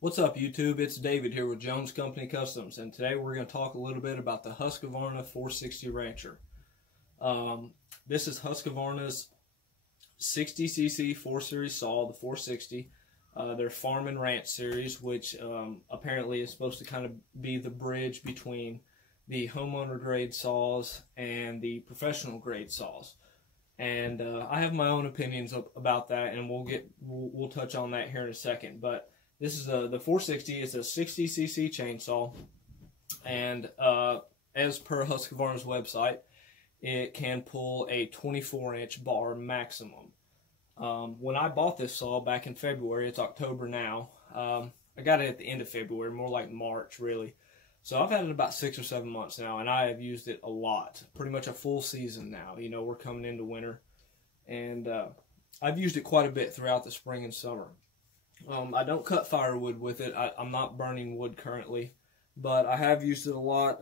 What's up, YouTube? It's David here with Jones Company Customs, and today we're going to talk a little bit about the Husqvarna 460 Rancher. This is Husqvarna's 60cc 4 Series saw, the 460. Their Farm and Ranch series, which apparently is supposed to kind of be the bridge between the homeowner grade saws and the professional grade saws. And I have my own opinions about that, and we'll touch on that here in a second. But this is the 460. It's a 60cc chainsaw, and as per Husqvarna's website, it can pull a 24-inch bar maximum. When I bought this saw back in February, it's October now. I got it at the end of February, more like March, really. So I've had it about 6 or 7 months now, and I have used it a lot, pretty much a full season now. You know, we're coming into winter, and I've used it quite a bit throughout the spring and summer. I don't cut firewood with it. I'm not burning wood currently, but I have used it a lot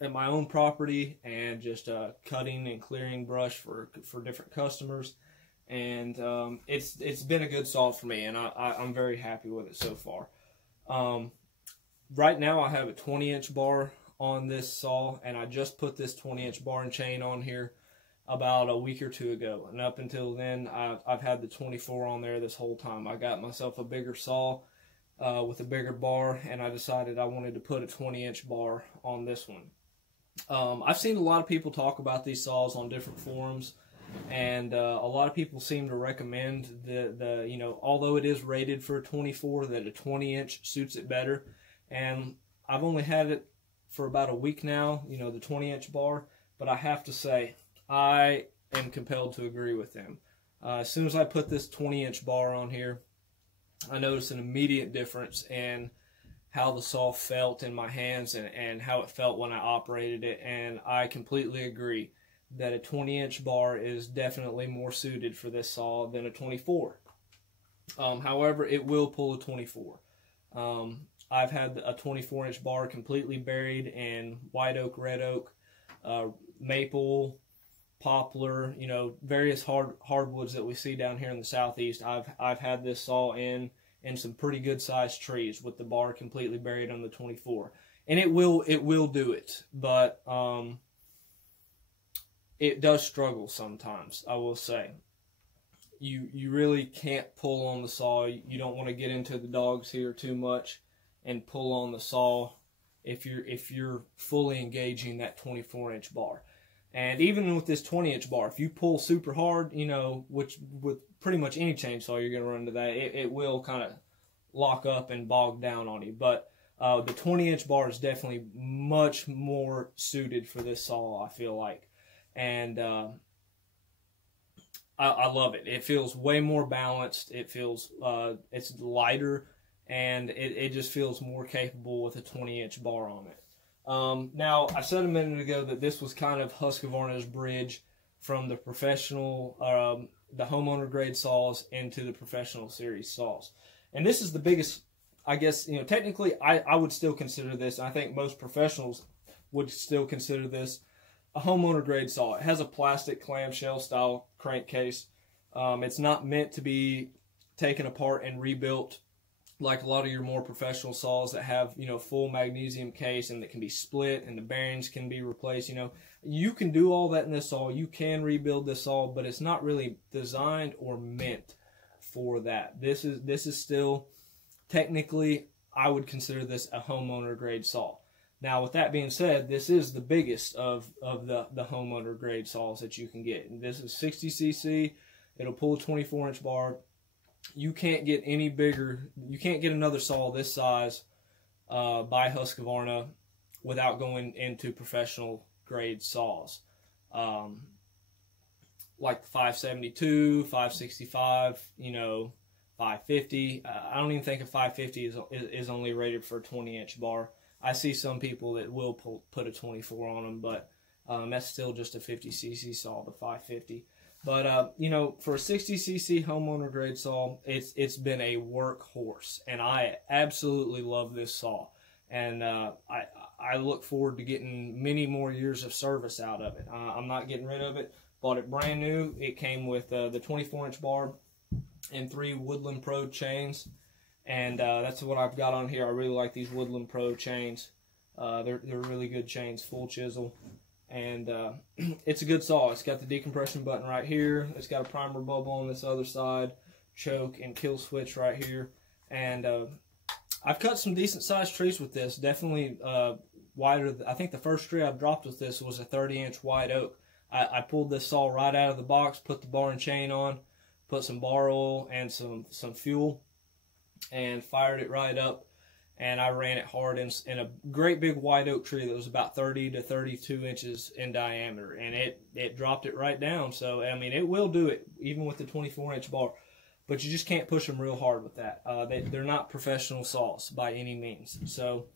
at my own property and just cutting and clearing brush for different customers. And it's been a good saw for me, and I'm very happy with it so far. Right now I have a 20-inch bar on this saw, and I just put this 20-inch bar and chain on here about a week or two ago, and up until then I've had the 24 on there this whole time. I got myself a bigger saw with a bigger bar, and I decided I wanted to put a 20-inch bar on this one. I've seen a lot of people talk about these saws on different forums, and a lot of people seem to recommend you know, although it is rated for a 24, that a 20-inch suits it better. And I've only had it for about a week now, you know, the 20-inch bar, but I have to say, I am compelled to agree with them. As soon as I put this 20-inch bar on here, I noticed an immediate difference in how the saw felt in my hands and how it felt when I operated it, and I completely agree that a 20-inch bar is definitely more suited for this saw than a 24. However, it will pull a 24. I've had a 24-inch bar completely buried in white oak, red oak, maple, poplar, you know, various hardwoods that we see down here in the southeast. I've had this saw in some pretty good sized trees with the bar completely buried on the 24, and it will do it, but it does struggle sometimes. I will say, you really can't pull on the saw. You don't want to get into the dogs here too much and pull on the saw if you're fully engaging that 24-inch bar. And even with this 20-inch bar, if you pull super hard, you know, which with pretty much any chainsaw you're going to run into that, it will kind of lock up and bog down on you. But the 20-inch bar is definitely much more suited for this saw, I feel like. And I love it. It feels way more balanced. It feels it's lighter, and it just feels more capable with a 20-inch bar on it. Now, I said a minute ago that this was kind of Husqvarna's bridge from the professional, the homeowner grade saws into the professional series saws. And this is the biggest, I guess, you know, technically I would still consider this, I think most professionals would still consider this a homeowner grade saw. It has a plastic clamshell style crankcase. It's not meant to be taken apart and rebuilt like a lot of your more professional saws that have, you know, full magnesium case and that can be split and the bearings can be replaced. You know, you can do all that in this saw. You can rebuild this saw, but it's not really designed or meant for that. This is still, technically, I would consider this a homeowner grade saw. Now, with that being said, this is the biggest of the homeowner grade saws that you can get. And this is 60cc. It'll pull a 24-inch bar. You can't get any bigger. You can't get another saw this size by Husqvarna without going into professional grade saws, like the 572, 565, you know, 550. I don't even think a 550 is only rated for a 20-inch bar. I see some people that will put a 24 on them, but that's still just a 50cc saw, the 550. But, you know, for a 60cc homeowner grade saw, it's been a workhorse, and I absolutely love this saw. And I look forward to getting many more years of service out of it. I'm not getting rid of it. Bought it brand new. It came with the 24-inch bar and 3 Woodland Pro chains. And that's what I've got on here. I really like these Woodland Pro chains. They're really good chains, full chisel. And it's a good saw. It's got the decompression button right here. It's got a primer bubble on this other side, choke and kill switch right here. And I've cut some decent sized trees with this. Definitely wider. I think the first tree I dropped with this was a 30-inch white oak. I pulled this saw right out of the box, put the bar and chain on, put some bar oil and some fuel, and fired it right up. And I ran it hard in a great big white oak tree that was about 30 to 32 inches in diameter, and it dropped it right down. So I mean, it will do it even with the 24-inch bar, but you just can't push them real hard with that. They're not professional saws by any means. So,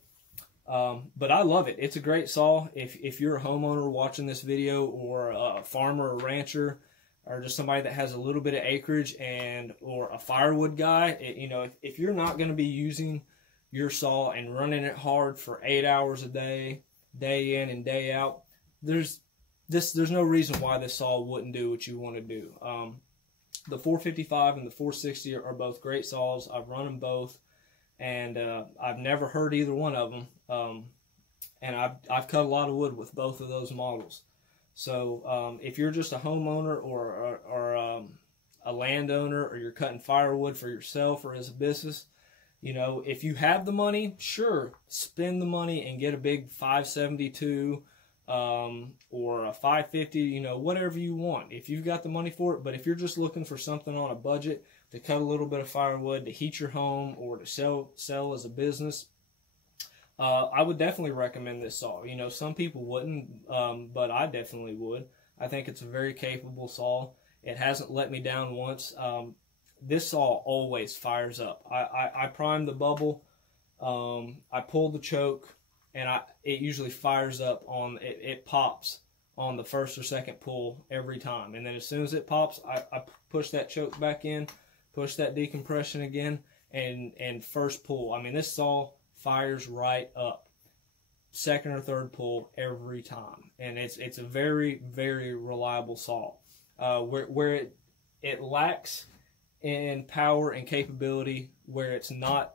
but I love it. It's a great saw. If you're a homeowner watching this video, or a farmer or rancher, or just somebody that has a little bit of acreage or a firewood guy, you know, if you're not going to be using your saw and running it hard for 8 hours a day, day in and day out, there's no reason why this saw wouldn't do what you want to do. The 455 and the 460 are both great saws. I've run them both, and I've never hurt either one of them. And I've cut a lot of wood with both of those models. So if you're just a homeowner or a landowner, or you're cutting firewood for yourself or as a business, you know, if you have the money, sure, spend the money and get a big 572 or a 550, you know, whatever you want, if you've got the money for it. But if you're just looking for something on a budget to cut a little bit of firewood, to heat your home, or to sell as a business, I would definitely recommend this saw. You know, some people wouldn't, but I definitely would. I think it's a very capable saw. It hasn't let me down once. This saw always fires up. I prime the bubble, I pull the choke, and it usually fires up on, it pops on the first or second pull every time. And then as soon as it pops, I push that choke back in, push that decompression again, and first pull. I mean, this saw fires right up, second or third pull every time. And it's a very, very reliable saw. Where it lacks in power and capability, where it's not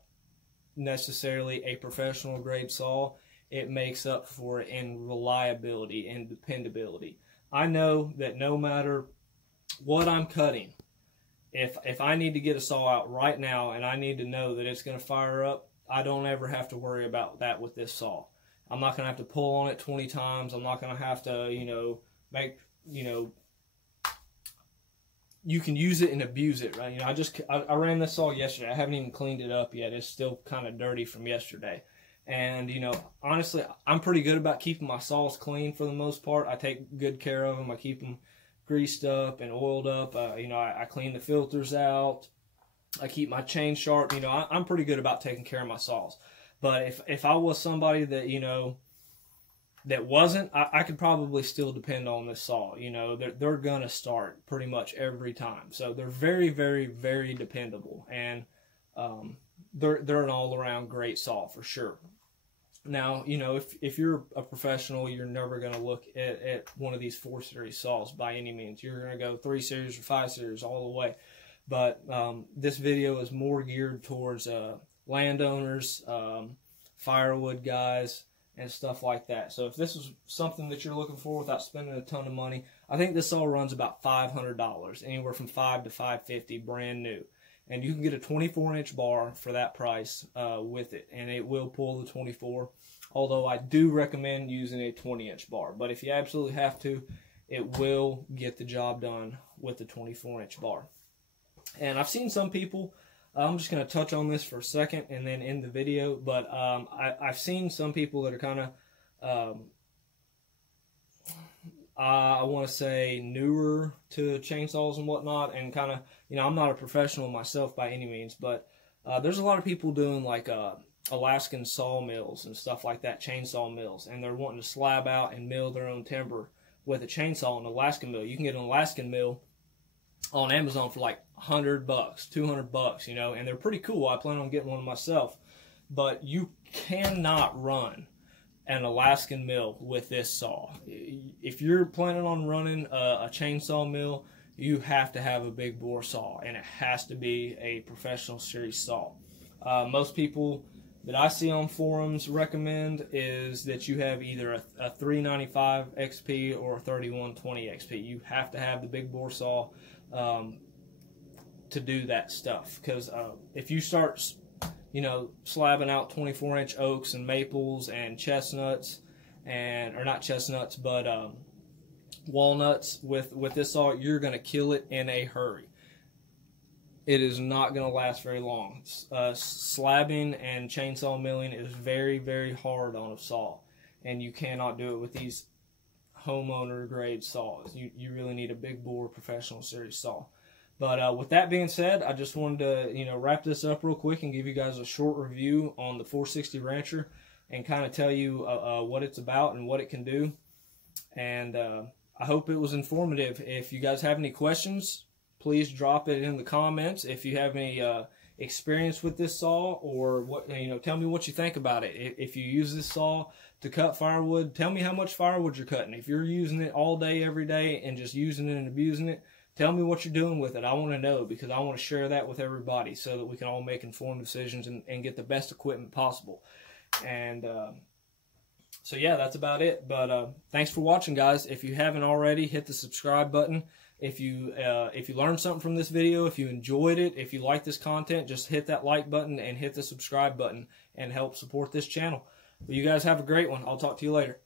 necessarily a professional grade saw, it makes up for it in reliability and dependability. I know that no matter what I'm cutting, if I need to get a saw out right now and I need to know that it's going to fire up, I don't ever have to worry about that with this saw. I'm not going to have to pull on it 20 times. I'm not going to have to, you know, you can use it and abuse it, right? You know, I ran this saw yesterday. I haven't even cleaned it up yet. It's still kind of dirty from yesterday. And, you know, honestly, I'm pretty good about keeping my saws clean for the most part. I take good care of them. I keep them greased up and oiled up. You know, I clean the filters out. I keep my chain sharp. You know, I'm pretty good about taking care of my saws. But if I was somebody that, you know, that wasn't, I could probably still depend on this saw. You know, they're going to start pretty much every time. So they're very, very, very dependable. And they're an all-around great saw for sure. Now, you know, if you're a professional, you're never going to look at one of these 4 series saws by any means. You're going to go 3 series or 5 series all the way. But this video is more geared towards landowners, firewood guys, and stuff like that. So if this is something that you're looking for without spending a ton of money, I think this saw runs about $500, anywhere from $500 to $550, brand new. And you can get a 24-inch bar for that price with it, and it will pull the 24. Although I do recommend using a 20-inch bar, but if you absolutely have to, it will get the job done with the 24-inch bar. And I've seen some people, I'm just going to touch on this for a second and then end the video, but I've seen some people that are kind of, I want to say, newer to chainsaws and whatnot, and kind of, you know, I'm not a professional myself by any means, but there's a lot of people doing like Alaskan sawmills and stuff like that, chainsaw mills, and they're wanting to slab out and mill their own timber with a chainsaw and an Alaskan mill. You can get an Alaskan mill on Amazon for like $100, $200, you know, and they're pretty cool. I plan on getting one myself, but you cannot run an Alaskan mill with this saw. If you're planning on running a chainsaw mill, you have to have a big bore saw, and it has to be a professional series saw. Most people that I see on forums recommend is that you have either a 395 XP or a 3120 XP. You have to have the big bore saw to do that stuff, because if you start, you know, slabbing out 24-inch oaks and maples and chestnuts, or not chestnuts, but walnuts with this saw, you're going to kill it in a hurry. It is not going to last very long. Slabbing and chainsaw milling is very, very hard on a saw, and you cannot do it with these homeowner grade saws. You really need a big bore professional series saw. But with that being said, I just wanted to, you know, wrap this up real quick and give you guys a short review on the 460 Rancher and kind of tell you what it's about and what it can do. And I hope it was informative. If you guys have any questions, please drop it in the comments. If you have any experience with this saw, or what, you know, tell me what you think about it. If you use this saw to cut firewood, tell me how much firewood you're cutting. If you're using it all day, every day, and just using it and abusing it, tell me what you're doing with it. I want to know, because I want to share that with everybody so that we can all make informed decisions and get the best equipment possible. And so yeah, that's about it. But thanks for watching, guys. If you haven't already, hit the subscribe button. If you learned something from this video, if you enjoyed it, if you like this content, just hit that like button and hit the subscribe button and help support this channel. But you guys have a great one. I'll talk to you later.